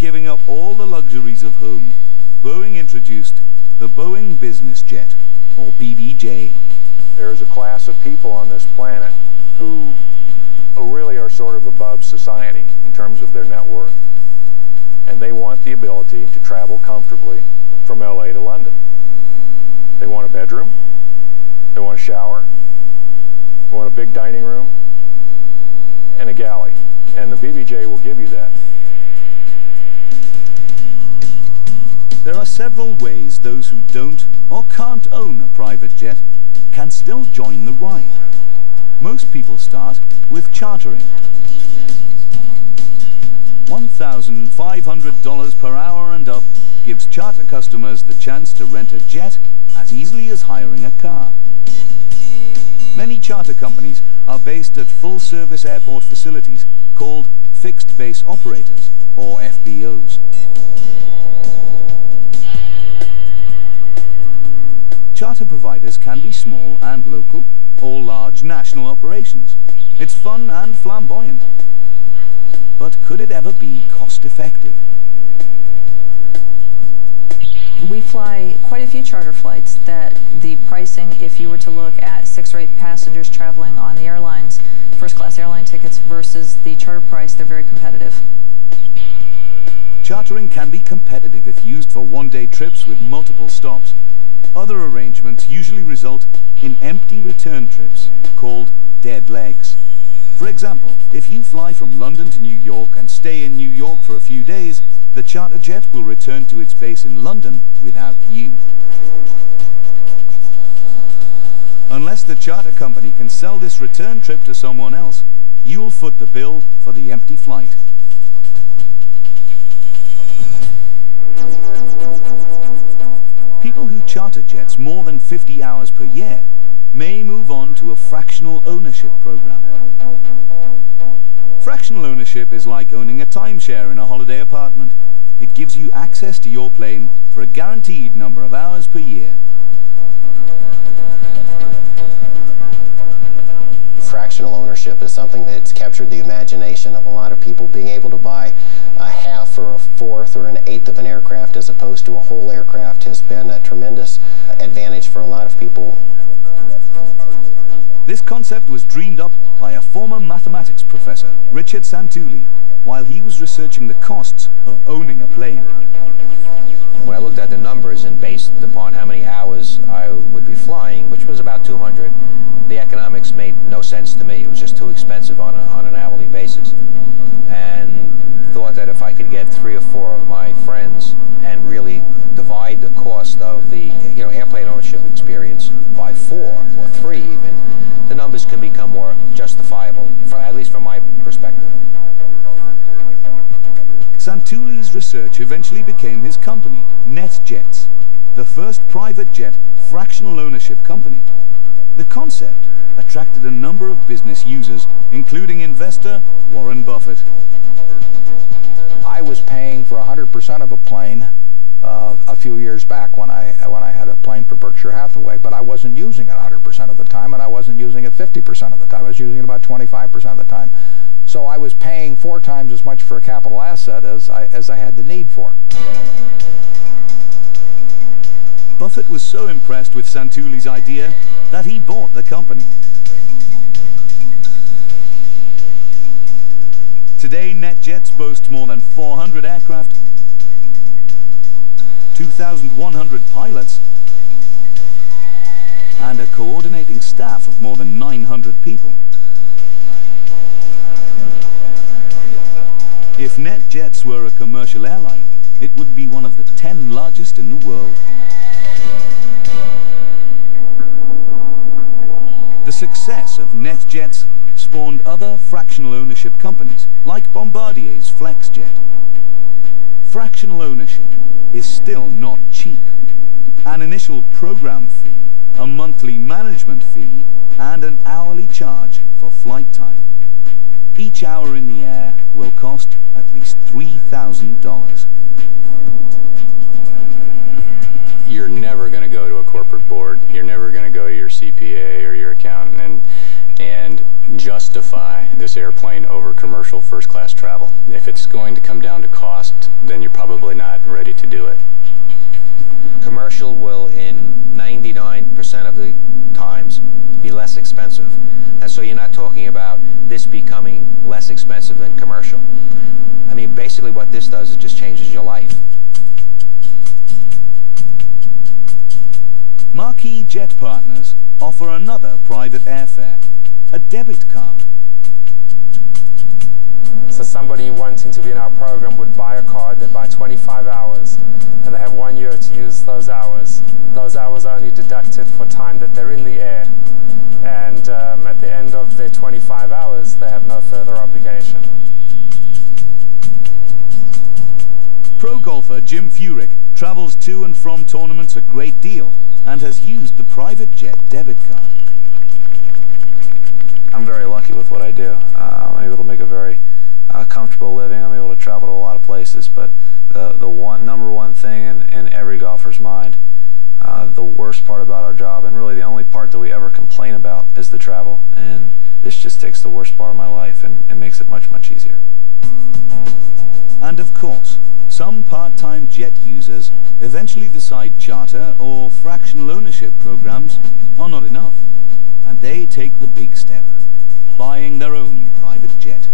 giving up all the luxuries of home, Boeing introduced the Boeing Business Jet, or BBJ. There's a class of people on this planet who really are sort of above society in terms of their net worth. And they want the ability to travel comfortably from LA to London. They want a bedroom, they want a shower, they want a big dining room, and a galley. And the BBJ will give you that. There are several ways those who don't or can't own a private jet can still join the ride. Most people start with chartering. $1,500 per hour and up gives charter customers the chance to rent a jet as easily as hiring a car. Many charter companies are based at full-service airport facilities called fixed base operators, or FBOs. Charter providers can be small and local, or large national operations. It's fun and flamboyant. But could it ever be cost-effective? We fly quite a few charter flights that the pricing, if you were to look at 6 or 8 passengers traveling on the airlines, first-class airline tickets versus the charter price, they're very competitive. Chartering can be competitive if used for one-day trips with multiple stops. Other arrangements usually result in empty return trips, called dead legs. For example, if you fly from London to New York and stay in New York for a few days, the charter jet will return to its base in London without you. Unless the charter company can sell this return trip to someone else, you'll foot the bill for the empty flight. People who charter jets more than 50 hours per year may move on to a fractional ownership program. Fractional ownership is like owning a timeshare in a holiday apartment. It gives you access to your plane for a guaranteed number of hours per year. Fractional ownership is something that's captured the imagination of a lot of people. Being able to buy a half or a fourth or an eighth of an aircraft as opposed to a whole aircraft has been a tremendous advantage for a lot of people. This concept was dreamed up by a former mathematics professor, Richard Santulli, while he was researching the costs of owning a plane. When I looked at the numbers and based upon how many hours I would be flying, which was about 200, the economics made no sense to me. It was just too expensive on an hourly basis. And thought that if I could get 3 or 4 of my friends and really divide the cost of the airplane ownership experience by 4 or 3 even, the numbers can become more justifiable, at least from my perspective. Santulli's research eventually became his company, NetJets, the first private jet fractional ownership company. The concept attracted a number of business users, including investor Warren Buffett. I was paying for 100% of a plane a few years back when I had a plane for Berkshire Hathaway, but I wasn't using it 100% of the time, and I wasn't using it 50% of the time. I was using it about 25% of the time. So I was paying 4 times as much for a capital asset as I had the need for. Buffett was so impressed with Santulli's idea that he bought the company. Today, NetJets boasts more than 400 aircraft, 2,100 pilots, and a coordinating staff of more than 900 people. If NetJets were a commercial airline, it would be one of the 10 largest in the world. The success of NetJets spawned other fractional ownership companies, like Bombardier's FlexJet. Fractional ownership is still not cheap. An initial program fee, a monthly management fee, and an hourly charge for flight time. Each hour in the air will cost at least $3,000. You're never going to go to a corporate board. You're never going to go to your CPA or your accountant and justify this airplane over commercial first-class travel. If it's going to come down to cost, then you're probably not ready to do it. Commercial will, in 99% of the times, be less expensive. And so you're not talking about this becoming less expensive than commercial. I mean, basically what this does is just changes your life. Marquee jet partners offer another private airfare, a debit card. So somebody wanting to be in our program would buy a card, they buy 25 hours, and they have 1 year to use those hours. Those hours are only deducted for time that they're in the air. And at the end of their 25 hours, they have no further obligation. Pro golfer Jim Furyk travels to and from tournaments a great deal and has used the private jet debit card. I'm very lucky with what I do. I'm able to make a very comfortable living. I'm able to travel to a lot of places, but the number one thing in every golfer's mind, the worst part about our job, and really the only part that we ever complain about, is the travel. And this just takes the worst part of my life and makes it much, much easier. And of course, some part-time jet users eventually decide charter or fractional ownership programs are not enough, and they take the big step, buying their own private jet.